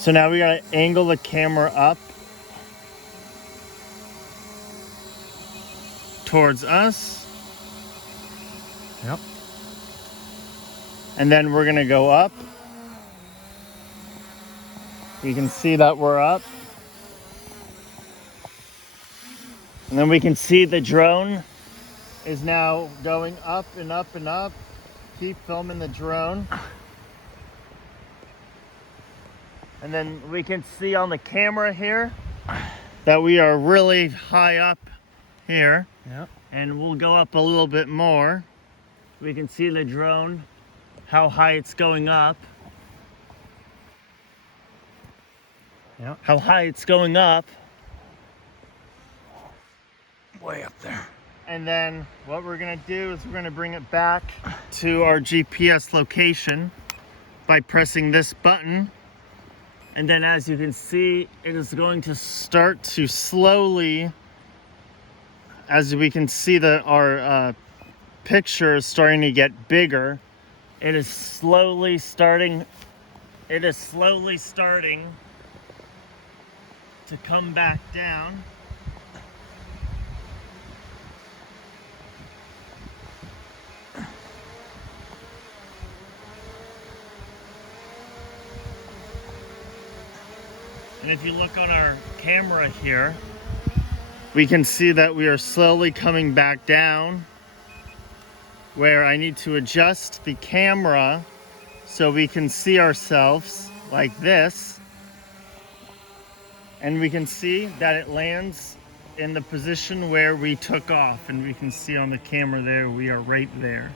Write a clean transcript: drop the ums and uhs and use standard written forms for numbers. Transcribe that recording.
So now we gotta angle the camera up towards us. Yep. And then we're gonna go up. You can see that we're up. And then we can see the drone is now going up and up and up. Keep filming the drone. And then we can see on the camera here that we are really high up here. Yep. And we'll go up a little bit more. We can see the drone, how high it's going up. Yep. How high it's going up. Way up there. And then what we're gonna do is we're gonna bring it back to our GPS location by pressing this button. And then as you can see, it is going to start to slowly, as we can see that our picture is starting to get bigger. It is slowly starting to come back down. And if you look on our camera here, we can see that we are slowly coming back down, where I need to adjust the camera so we can see ourselves like this. And we can see that it lands in the position where we took off, and we can see on the camera there, we are right there.